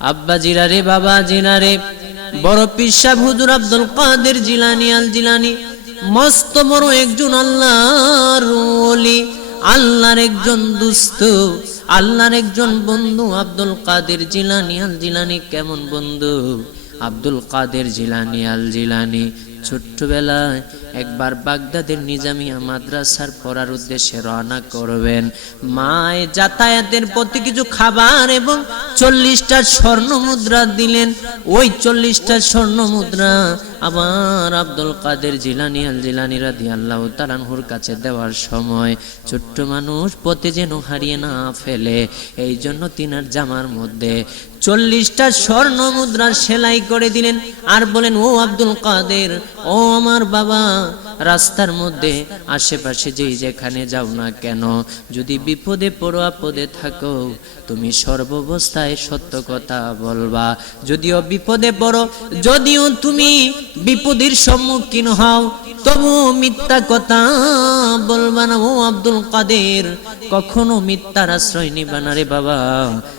আব্বা জিরারে বাবা জিরারে বড় পিসা হুজুর আব্দুল কাদের জিলানি, আল জিলানি, মস্ত বড় একজন আল্লাহর ওলি, আল্লাহর একজন দুস্থ আল্লাহর একজন বন্ধু, আব্দুল কাদের জিলানি, আল জিলানি কেমন বন্ধু? আব্দুল কাদের জিলানি, আল জিলানি, ছোট্টবেলায় একবার বাগদাদের নিজামিয়া মাদ্রাসার পড়ার উদ্দেশ্যে রওনা করবেন। মায় যাতায়াতের প্রতি কিছু খাবার এবং চল্লিশটা স্বর্ণ মুদ্রা দিলেন। ওই চল্লিশটা স্বর্ণ মুদ্রা আবার আব্দুল কাদের জিলানি আল জিলানি রাদি আল্লাহ তালানহুর কাছে দেওয়ার সময় ছোট্ট মানুষ পথে যেন হারিয়ে না ফেলে। এই জন্য তিনার জামার মধ্যে চল্লিশটা স্বর্ণ মুদ্রা সেলাই করে দিলেন। আর বলেন, ও আব্দুল কাদের, ও আমার বাবা রাস্তার মধ্যে, আশেপাশে যেই যেখানে যাও না কেন, যদি বিপদে পড়ো, আপদে থাকো, তুমি সর্বাবস্থায় সত্য কথা বলবা। যদিও বিপদে পড়ো, যদিও তুমি বিপদের সম্মুখীন হও তবু মিথ্যা কথা বলবা না, ও আব্দুল কাদের। কখনো মিথ্যার আশ্রয় নিবা রে বাবা।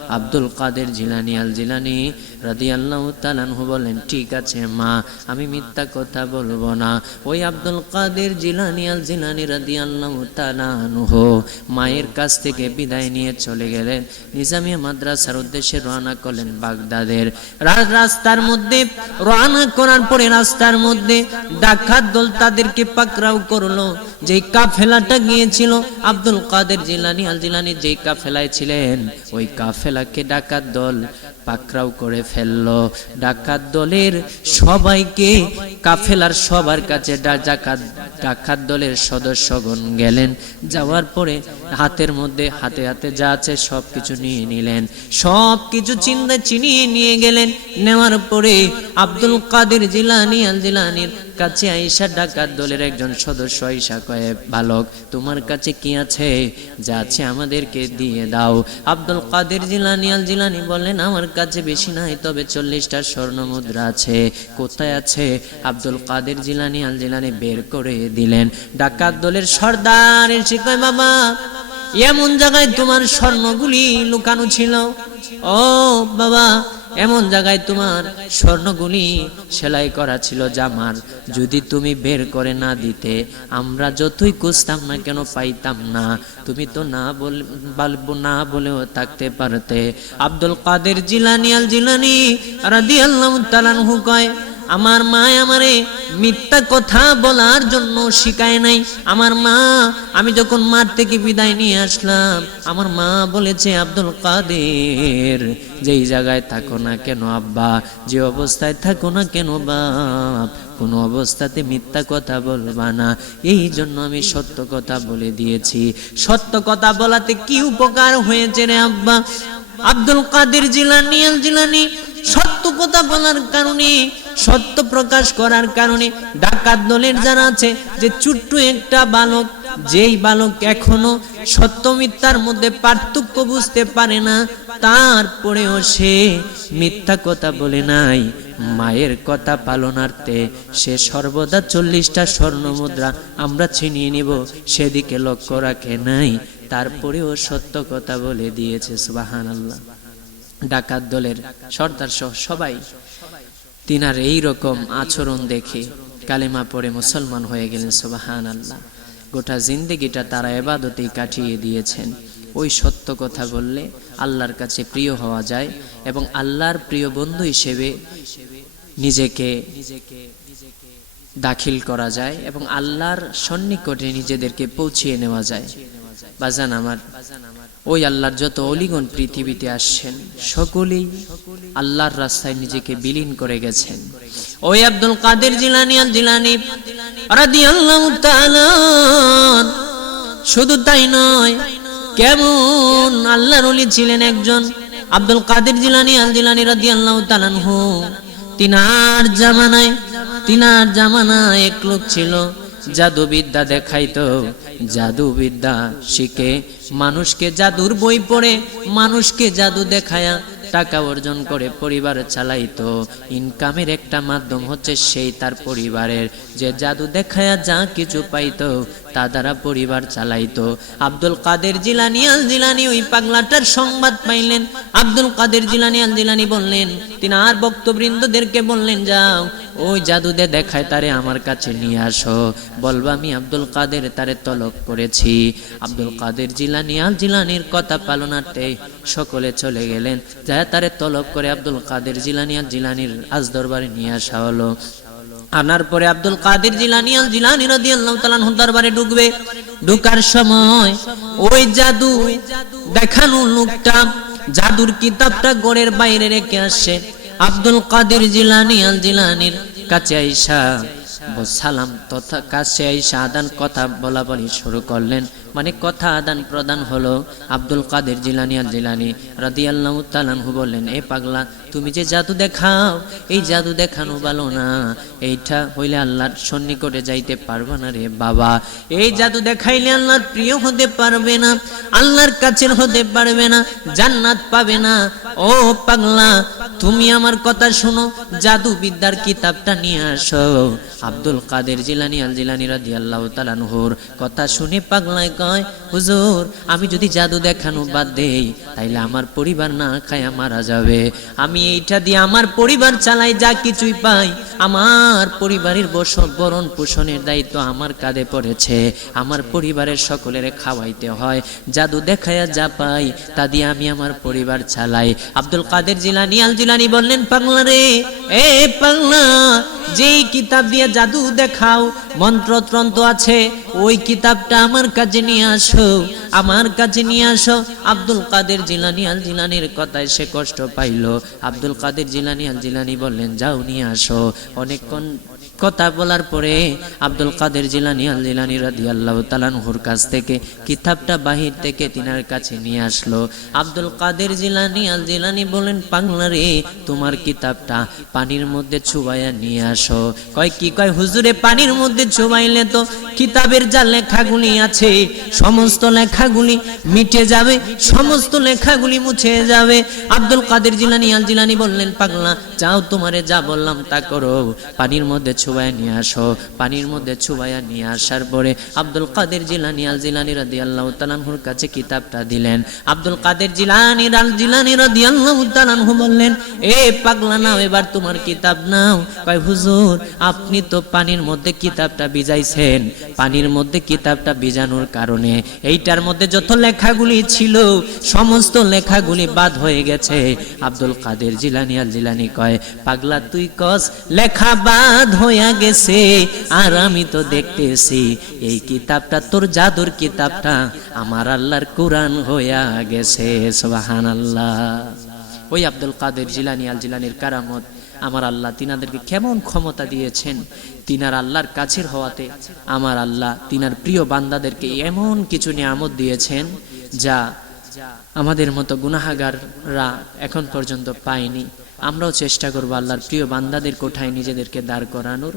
আব্দুল কাদের জিলানি, আল জিলানি রাদি আল্লাহ তালানহু বলেন, ঠিক আছে মা, আমি মিথ্যা কথা বলব না। ওই আব্দুল কাদের জিলানি আল জিলানি রাদি আল্লাহ তালানহু মায়ের কাছ থেকে বিদায় নিয়ে চলে গেলেন। নিজামিয়া মাদ্রাসার উদ্দেশ্যে রওনা করলেন বাগদাদের। রাস্তার মধ্যে রওনা করার পরে রাস্তার মধ্যে ডাকাত দল তাদেরকে পাকড়াও করল। যেই কাফেলাটা গিয়েছিল, আব্দুল কাদের জিলানি আল জিলানি যেই কাফেলায় ছিলেন, ওই কাফেলাকে ডাকাত দল পাকড়াও করে ফেলল। ডাকাত দলের সবাইকে কাফেলার সবার কাছে ডাকাত ডাকাত দলের সদস্যগণ গেলেন। যাওয়ার পরে হাতের মধ্যে হাতে হাতে যা আছে সব কিছু নিয়ে নিলেন। সব কিছু চিন্তা চিনিয়ে নিয়ে গেলেন। নেওয়ার পরে আব্দুল কাদের জিলানি আল জিলানির কাছে আইসা ডাকাত দলের একজন সদস্য আইসা কয়ে, বালক, তোমার কাছে কি আছে? যা আছে আমাদেরকে দিয়ে দাও। আব্দুল কাদের জিলানি আল জিলানি বললেন, আমার কাছে বেশি নাই, তবে চল্লিশটা স্বর্ণ মুদ্রা আছে। কোথায় আছে? আব্দুল কাদের জিলানি আল জিলানি বের করে দিলেন। ডাকাত দলের সর্দার এসে বাবা এমন জায়গায় তোমার স্বর্ণগুলি লুকানো ছিল? ও, বাবা এমন জায়গায় তোমার স্বর্ণগুলি সেলাই করা ছিল জামার। যদি তুমি বের করে না দিতে, আমরা যতই খুঁজতাম না কেন পাইতাম না। তুমি তো না বলে বলব না বলেও থাকতে পারতে। আব্দুল কাদের জিলানি আল জিলানি রাদিয়াল্লাহু তাআলাহু কয় আমার মা আমারে মিথ্যা কথা বলার জন্য শিখায় নাই। আমার মা, আমি যখন মার থেকে বিদায় নিয়ে আসলাম, আমার মা বলেছে, আব্দুল কাদের, যেই জায়গায় থাকো না কেন আব্বা, যে অবস্থায় থাকো না কেন বাপ, কোনো অবস্থাতে মিথ্যা কথা বলবা না। এই জন্য আমি সত্য কথা বলে দিয়েছি। সত্য কথা বলাতে কি উপকার হয়েছে রে আব্বা? আব্দুল কাদের জিলানি আল জিলানি সত্য কথা বলার কারণে, সত্য প্রকাশ করার কারণে ডাকাত দলের যারা আছে, যে ছোট্ট একটা বালক, যেই বালক এখনও সত্য মিথ্যার মধ্যে পার্থক্য বুঝতে পারে না, তারপরেও সে মিথ্যা কথা বলে নাই। মায়ের কথা পালনার্থে সে সর্বদা চল্লিশটা স্বর্ণ মুদ্রা আমরা ছিনিয়ে নিব, সেদিকে লক্ষ্য রাখে নাই, তারপরেও সত্য কথা বলে দিয়েছে সুবাহান আল্লাহ ডাকাত দলের সর্দার সহ সবাই তিনার এই রকম আচরণ দেখে কালেমা পড়ে মুসলমান হয়ে গেলেন সুবাহান আল্লাহ গোটা জিন্দেগিটা তারা এবাদতেই কাটিয়ে দিয়েছেন। ওই সত্য কথা বললে আল্লাহর কাছে প্রিয় হওয়া যায় এবং আল্লাহর প্রিয় বন্ধু হিসেবে নিজেকে দাখিল করা যায় এবং আল্লাহর সন্নিকটে নিজেদেরকে পৌঁছিয়ে নেওয়া যায়। বাজান আমার, ওই আল্লাহর যত অলিগণ পৃথিবীতে আসছেন, সকলেই আল্লাহর রাস্তায় নিজেকে বিলীন করে গেছেন। ওই আব্দুল কাদের জিলানি আল জিলানি রাদিয়াল্লাহু তাআলা, শুধু তাই নয়, কেমন আল্লাহর ওলি ছিলেন একজন আব্দুল কাদের জিলানি আল জিলানি রাদিয়াল্লাহু তাআলা তিনার জামানায় তিনার জামানায় এক লোক ছিল। জাদুবিদ্যা দেখাইতো। জাদুবিদ্যা শিখে মানুষকে জাদুর বই পড়ে, মানুষকে জাদু দেখায়া টাকা অর্জন করে পরিবার চালাইতো। ইনকামের একটা মাধ্যম হচ্ছে সেই তার পরিবারের। যে জাদু দেখায়া যা কিছু পাইতো, তা দ্বারা পরিবার চালাইতো। আব্দুল কাদের জিলানি, আল জিলানি ওই পাগলাটার সংবাদ পাইলেন। আব্দুল কাদের জিলানি আল জিলানি বললেন তিনি আর বক্তবৃন্দদেরকে বললেন, যাও, ওই জাদুদে দেখায় তারে আমার কাছে নিয়ে আসো। বলবা, আমি আব্দুল কাদের তারে তলব করেছি। আব্দুল কাদের জিলানি আল জিলানির কথা পালনার্থে সকলে চলে গেলেন। যা তারে তলব করে আব্দুল কাদের জিলানি আল জিলানির আজ দরবারে নিয়ে আসা হলো। আনার পরে আব্দুল কাদের জিলানি আল জিলানি রাদিয়াল্লাহু তাআলা দরবারে ঢুকবে। ঢুকার সময় ওই জাদু দেখানো লোকটা জাদুর কিতাবটা গড়ের বাইরে রেখে আসে। আব্দুল কাদের জিলানি আল জিলানির কাছে আইসা সালাম তথা কাছে আইসা আদান কথা বলা বলি শুরু করলেন। মানে কথা আদান প্রদান হলো আব্দুল কাদের জিলানি আল জিলানি রাদিয়াল্লাহু তাআলাহু বললেন, এ পাগলা, তুমি যে জাদু দেখাও, এই জাদু দেখানো ভালো না। এইটা হইলে আল্লাহর সন্নিকটে যাইতে পারবে না রে বাবা। এই জাদু দেখাইলে আল্লাহর প্রিয় হতে পারবে না, আল্লাহর কাছের হতে পারবে না, জান্নাত পাবে না। ও পাগলা তুমি আমার কথা শোনো জাদু বিদ্যার কিতাবটা নিয়ে আসো। আব্দুল কাদের জিলানি আল জিলানি রাদিয়াল্লাহু তাআলা আনহুর কথা শুনে পাগলায় কয়, হুজুর, আমি যদি জাদু দেখানো বাদ দেই, তাইলে আমার পরিবার না খায়া মারা যাবে। আমি এইটা দিয়ে আমার পরিবার চালাই যা কিছুই পাই। আমার পরিবারের বসন বরণ পোষণের দায়িত্ব আমার কাঁধে পড়েছে। আমার পরিবারের সকলের খাওয়াইতে হয়। জাদু দেখায়া যা পাই, তা দিয়ে আমি আমার পরিবার চালাই। আব্দুল কাদের জিলানি আল জিলানি বললেন, পাগলা রে, এ পাগলা, যেই কিতাব দিয়ে জাদু দেখাও, মন্ত্রতন্ত্র আছে, ওই কিতাবটা আমার কাছে নিয়ে আসো, আমার কাছে নিয়ে আসো। আব্দুল কাদের জিলানি আল জিলানির কথায় সে কষ্ট pile. Abdul Qadir Jilani al Jilani বললেন, যাও, নিয়ে আসো। অনেকক্ষণ কথা বলার পরে আব্দুল কাদের জিলানি আল জিলানি রাদি আল্লাহ তালানহুর কাছ থেকে কিতাবটা বাহির থেকে তিনার কাছে নিয়ে আসলো। আব্দুল কাদের জিলানি আল জিলানি বলেন, পাগলা রে, তোমার কিতাবটা পানির মধ্যে ছুবাইয়া নিয়ে আসো। কয়, কি কয়? হুজুরে, পানির মধ্যে ছুবাইলে তো কিতাবের যা লেখাগুলি আছে, সমস্ত লেখাগুলি মিটে যাবে, সমস্ত লেখাগুলি মুছে যাবে। আব্দুল কাদের জিলানি আল জিলানি বললেন, পাগলা, যাও তোমারে যা বললাম তা করো। পানির মধ্যে ছুবাইয়া নিয়ে আসো, পানির মধ্যে ছুবাইয়া নিয়ে আসার পরে আব্দুল কাদের জিলানি আল জিলানি রাদি আল্লাহ তালানহুর কাছে কিতাবটা দিলেন। আব্দুল কাদের জিলানি আল জিলানি রাদি আল্লাহ তালানহু বললেন, এ পাগলা নাও, এবার তোমার কিতাব নাও। কয়, হুজুর, আপনি তো পানির মধ্যে কিতাবটা ভিজাইছেন। পানির মধ্যে কিতাবটা ভিজানোর কারণে এইটার মধ্যে যত লেখাগুলি ছিল, সমস্ত লেখাগুলি বাদ হয়ে গেছে। আব্দুল কাদের জিলানি আল জিলানি কয়, পাগলা তুই কস, লেখা বাদ হইয়া গেছে, আর আমি তো দেখতেছি, এই কিতাবটা, তোর জাদুর কিতাবটা আমার আল্লাহর কোরআন হইয়া গেছে সুবাহান আল্লাহ ওই আব্দুল কাদের জিলানি আল জিলানির কারামত, আমার আল্লাহ তিনাদেরকে কেমন ক্ষমতা দিয়েছেন? তিনার আল্লাহর কাছের হওয়াতে আমার আল্লাহ তিনার প্রিয় বান্দাদেরকে এমন কিছু নিয়ামত দিয়েছেন, যা আমাদের মতো গুনাহাগাররা এখন পর্যন্ত পায়নি। আমরাও চেষ্টা করব আল্লাহর প্রিয় বান্দাদের কোঠায় নিজেদেরকে দাঁড় করানোর।